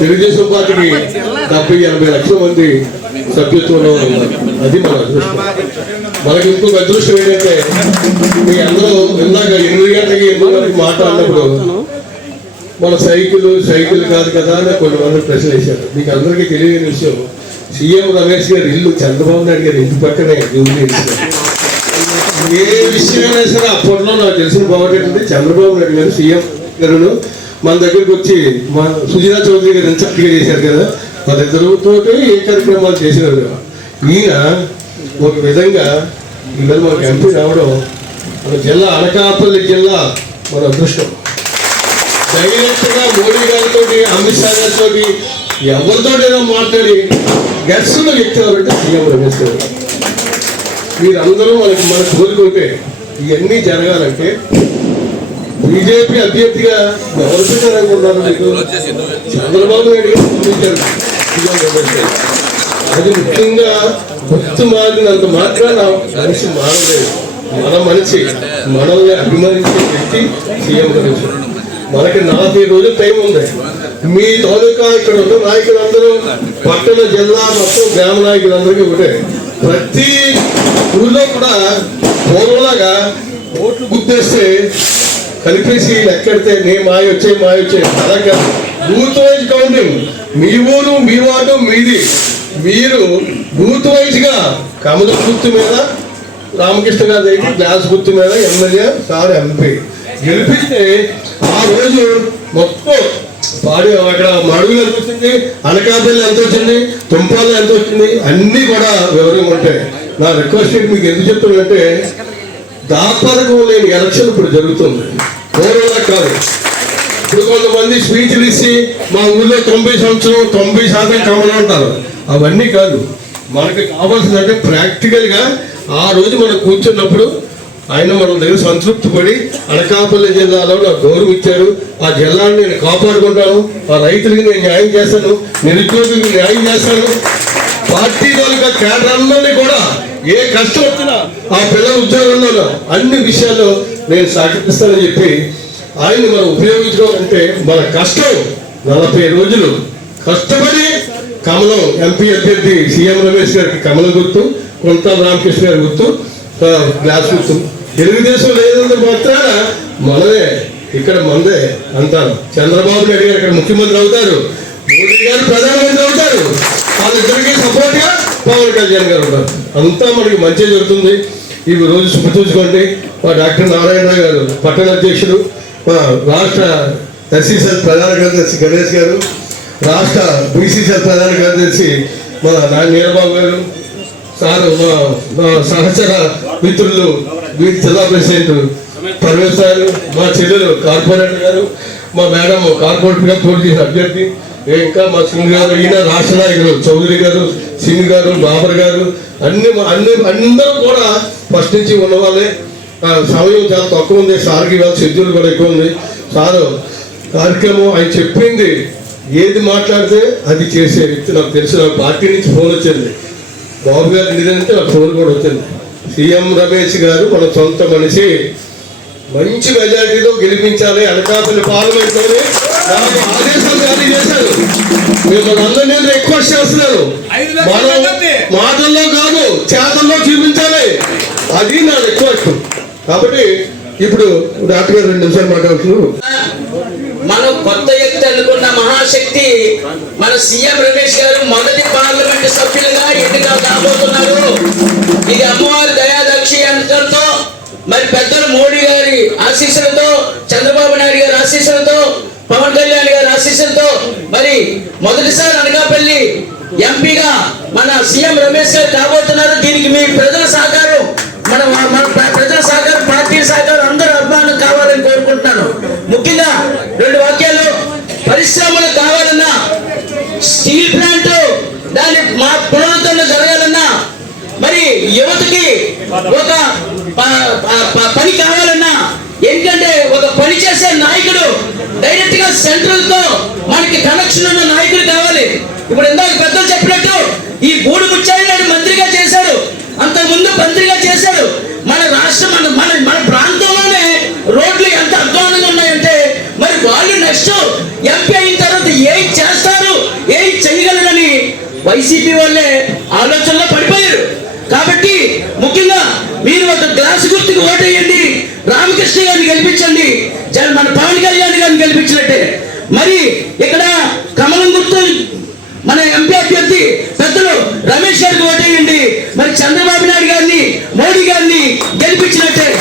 తెలుగుదేశం పార్టీకి డెబ్బై ఎనభై లక్షల మంది సభ్యత్వంలో ఉన్నారు అది మన అదృష్టం. మనకి ఇంకొక అదృష్టం ఏంటంటే మీ అందరూ ఇందాక ఎనిమిది గంటలకి ఎనిమిది గంటలకి మాట్లాడినప్పుడు మన సైకిల్ సైకిల్ కాదు కదా అని కొంతమంది ప్రశ్న వేశారు. మీకు అందరికీ తెలియని విషయం సీఎం రమేష్ గారి ఇల్లు చంద్రబాబు నాయుడు గారి ఇంటి పక్కనే జూబ్లీ ఏ విషయమైనా సరే అప్పట్లో నాకు తెలిసిన బాగుంటే చంద్రబాబు నాయుడు గారు సీఎం గారు మన దగ్గరికి వచ్చి మన సుజీరా చౌదరి గారు ఎంత చక్కగా చేశారు కదా. వాళ్ళిద్దరితో ఏ కార్యక్రమాలు చేసినారు ఈయన ఒక విధంగా ఇవాళ మనకు ఎంపీ రావడం మన జిల్లా అనకాపల్లి జిల్లా మన అదృష్టం. డైరెక్ట్ మోడీ గారితో అమిత్ షా గారితో ఎవరితోటైనా మాట్లాడి గెస్టులు వ్యక్తి ఎవరంటే సీఎం రమేష్ గారు. మీరందరూ మనకి మన కోరుకుంటే ఇవన్నీ జరగాలంటే బీజేపీ అభ్యర్థిగా ఎవరు పెట్టారనుకుంటున్నారు మీకు. చంద్రబాబు నాయుడు గారు పంపించారు అది ముఖ్యంగా గుర్తు మారినంత మాత్రాన మనిషి మారలేదు. మన మనిషి మనల్ని అభిమానించే వ్యక్తి సీఎం గారు. మనకి నలభై రోజులు టైం ఉంది. మీ తాలూకా ఇక్కడ ఉన్న నాయకులందరూ పట్టణ జిల్లా మొత్తం గ్రామ నాయకులందరికీ ఒకటే. ప్రతి ఊళ్ళో కూడా పూర్వలాగా ఓట్లు గుర్తేస్తే కలిపేసి లెక్కెడితే నే మాయ వచ్చే మాయ వచ్చే. అలాగా బూత్ వైజ్ కౌంటింగ్. మీ ఊరు మీ వార్డు మీది. మీరు బూత్ వైజ్గా కమల గుర్తు మీద రామకృష్ణ గారి దగ్గర గ్లాస్ గుర్తు మీద ఎమ్మెల్యే సార్ ఎంపీ. గెలిపిస్తే ఆ రోజు మొత్తం పాడి అక్కడ మడుగులు ఎంత వచ్చింది అనకాపల్లి ఎంత వచ్చింది తుంపాలు ఎంత వచ్చింది అన్నీ కూడా వివరంగా ఉంటాయి. నా రిక్వెస్ట్ మీకు ఎందుకు చెప్తున్నానంటే దాపరకం లేని ఎలక్షన్ ఇప్పుడు జరుగుతుంది. పూర్వంలా కాదు. ఇప్పుడు కొంతమంది స్పీచ్లు ఇచ్చి మా ఊళ్ళో తొంభై సంవత్సరం తొంభై శాతం కమలు అంటారు. అవన్నీ కాదు. మనకి కావాల్సిందంటే ప్రాక్టికల్గా ఆ రోజు మనం కూర్చున్నప్పుడు ఆయన మన దగ్గర సంతృప్తి పడి అనకాపల్లి జిల్లాలో నాకు గౌరవం ఇచ్చారు. ఆ జిల్లాను నేను కాపాడుకుంటాను. ఆ రైతులకి నేను న్యాయం చేస్తాను. నిరుద్యోగులకు న్యాయం చేస్తాను. పార్టీ తాలూకా కేడర్లందరినీ ఏ కష్టం వచ్చినా ఆ పిల్లల ఉద్యోగంలో అన్ని విషయాల్లో నేను సహకరిస్తానని చెప్పి ఆయన్ని మనం ఉపయోగించుకోవాలంటే మన కష్టం. నలభై రోజులు కష్టపడి కమలం ఎంపీ అభ్యర్థి సీఎం రమేష్ గారికి కమలం గుర్తు కొంత రామకృష్ణ గారి గుర్తు గ్లాస్ గుర్తు. తెలుగుదేశం లేదంటే మాత్రాన మనదే ఇక్కడ మనదే అంటారు. చంద్రబాబు నాయుడు గారు ఇక్కడ ముఖ్యమంత్రి అవుతారు. మోడీ గారు ప్రధానమంత్రి అవుతారు. వాళ్ళిద్దరికి సపోర్ట్గా పవన్ కళ్యాణ్ గారు ఉంటారు అంతా మనకి మంచి జరుగుతుంది. ఈ రోజు చూసుకోండి. మా డాక్టర్ నారాయణరావు గారు పట్టణ అధ్యక్షుడు మా రాష్ట్ర ఎస్సీసీఎల్ ప్రధాన కార్యదర్శి గణేష్ గారు రాష్ట్ర బీసీసీఎల్ ప్రధాన కార్యదర్శి మా నా నీరబాబు గారు సార్ మా సహచర మిత్రులు వీటి జిల్లా ప్రెసిడెంట్ పరమేశ్ మా చెల్లెలు కార్పొరేటర్ గారు మా మేడం కార్పొరేటర్గా పోటీ చేసిన అభ్యర్థి ఇంకా మా సింగ్ గారు ఈయన రాష్ట్ర నాయకులు చౌదరి గారు సింగ్ గారు బాబర్ గారు అన్ని అన్ని అందరూ కూడా ఫస్ట్ నుంచి ఉన్నవాళ్ళే. సమయం చాలా తక్కువ ఉంది. సార్కి ఇవాళ షెడ్యూల్ కూడా ఎక్కువ ఉంది. సారు కార్యక్రమం ఆయన చెప్పింది. ఏది మాట్లాడితే అది చేసే వ్యక్తి. నాకు తెలుసు నాకు పార్టీ నుంచి ఫోన్ వచ్చింది. బాబు గారు నిజంటే నాకు ఫోన్ కూడా వచ్చింది. సీఎం రమేష్ గారు మన సొంత మనిషి. మంచి మెజారిటీతో గెలిపించాలి. అనకాపల్లి పార్లమెంట్లోనే ఆదేశాలు జారీ చేశారు మిమ్మల్ని అందరినీ రిక్వెస్ట్ చేస్తున్నాను మనం మాటల్లో కాదు చేతల్లో చూపించాలి అది నా రిక్వెస్ట్ కాబట్టి ఇప్పుడు డాక్టర్ గారు రెండు నిమిషాలు మాట్లాడుతున్నారు మనం కొత్త వ్యక్తి అనుకున్న మహాశక్తి మన సీఎం రమేష్ గారు మొదటి పార్లమెంట్ సభ్యులుగా ఎన్నిక కాబోతున్నారు. ఇది అమ్మవారి దయాదక్షి అంతంతో మరి పెద్దలు మోడీ గారి ఆశీస్సులతో చంద్రబాబు నాయుడు గారి ఆశీస్సులతో పవన్ కళ్యాణ్ గారి ఆశీస్సులతో మరి మొదటిసారి అనకాపల్లి ఎంపీగా మన సీఎం రమేష్ గారు కాబోతున్నారు. దీనికి మీ ప్రజల సహకారం మన మన ప్రజల సహకారం పార్టీ సహకారం అందరూ అభిమానం కావాలని కోరుకుంటున్నాను. ముఖ్యంగా రెండు వాక్యాలు పరిశ్రమలు కావాలన్నా స్టీల్ ప్లాంట్ దాని మా పునరుద్ధరణ జరగాలన్నా మరి యువతకి ఒక పని కావాలన్నా ఏంటంటే ఒక పని చేసే నాయకుడు డైరెక్ట్గా సెంట్రల్తో మనకి కనెక్షన్ ఉన్న నాయకుడు కావాలి. ఇప్పుడు ఇందాక పెద్దలు చెప్పినట్టు ఈ గూడు ముచ్చాయి మంత్రిగా చేశాడు. అంతకుముందు మంత్రిగా చేశాడు. మన రాష్ట్రం మన మన మన ప్రాంతంలోనే రోడ్లు ఎంత అధ్వానంగా ఉన్నాయంటే మరి వాళ్ళు నెక్స్ట్ ఎంపీ అయిన తర్వాత ఏం చేస్తారు ఏం చేయగలరని వైసీపీ వాళ్ళే ఆలోచనలో పడిపోయారు. కాబట్టి ముఖ్యంగా మీరు ఒక గ్లాస్ గుర్తుకు ఓటేయండి. రామకృష్ణ గారిని గెలిపించండి. జన- మన పవన్ కళ్యాణ్ గారిని గెలిపించినట్టే. మరి ఇక్కడ కమలం గుర్తు మన ఎంపీ అభ్యర్థి పెద్దలు రమేష్ గారికి ఓటేయండి. మరి చంద్రబాబు నాయుడు గారిని మోడీ గారిని గెలిపించినట్టే.